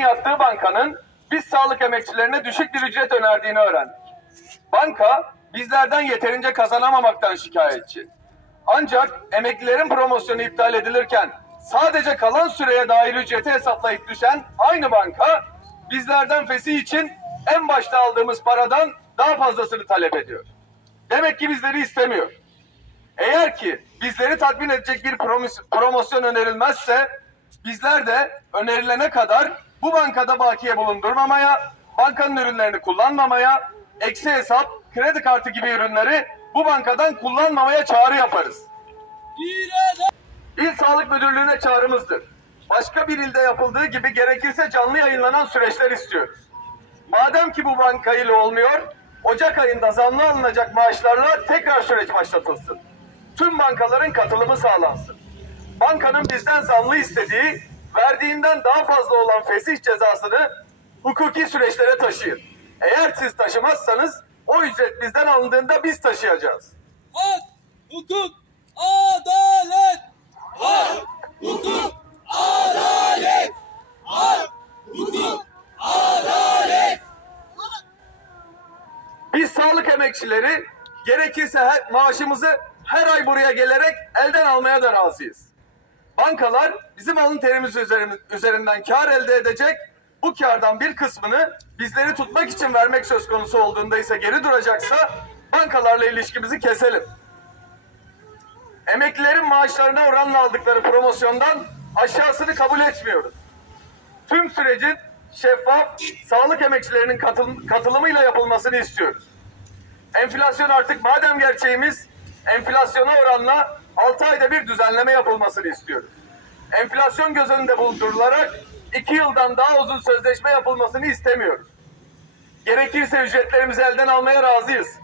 yattığı bankanın biz sağlık emekçilerine düşük bir ücret önerdiğini öğrendik. Banka bizlerden yeterince kazanamamaktan şikayetçi. Ancak emeklilerin promosyonu iptal edilirken sadece kalan süreye dair ücreti hesaplayıp düşen aynı banka bizlerden fesih için en başta aldığımız paradan daha fazlasını talep ediyor. Demek ki bizleri istemiyor. Eğer ki bizleri tatmin edecek bir promosyon önerilmezse bizler de önerilene kadar bu bankada bakiye bulundurmamaya, bankanın ürünlerini kullanmamaya, eksi hesap, kredi kartı gibi ürünleri bu bankadan kullanmamaya çağrı yaparız. İl Sağlık Müdürlüğü'ne çağrımızdır. Başka bir ilde yapıldığı gibi gerekirse canlı yayınlanan süreçler istiyoruz. Madem ki bu banka ile olmuyor, Ocak ayında zamlı alınacak maaşlarla tekrar süreç başlatılsın. Tüm bankaların katılımı sağlansın. Bankanın bizden zamlı istediği, verdiğinden daha fazla olan fesih cezasını hukuki süreçlere taşıyın. Eğer siz taşımazsanız o ücret bizden alındığında biz taşıyacağız. Hak, hukuk, adalet. Hak, hukuk, adalet. Hak, hukuk, adalet. Biz sağlık emekçileri gerekirse her, maaşımızı her ay buraya gelerek elden almaya da razıyız. Bankalar bizim alın terimiz üzerin- üzerinden kar elde edecek, bu kardan bir kısmını bizleri tutmak için vermek söz konusu olduğunda ise geri duracaksa bankalarla ilişkimizi keselim. Emeklilerin maaşlarına oranla aldıkları promosyondan aşağısını kabul etmiyoruz. Tüm sürecin şeffaf, sağlık emekçilerinin katıl- katılımıyla yapılmasını istiyoruz. Enflasyon artık madem gerçeğimiz, enflasyona oranla 6 ayda bir düzenleme yapılmasını istiyoruz. Enflasyon göz önünde bulundurularak 2 yıldan daha uzun sözleşme yapılmasını istemiyoruz. Gerekirse ücretlerimizi elden almaya razıyız.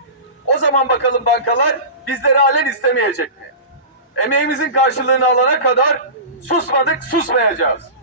O zaman bakalım bankalar bizleri halen istemeyecek mi? Emeğimizin karşılığını alana kadar susmadık, susmayacağız.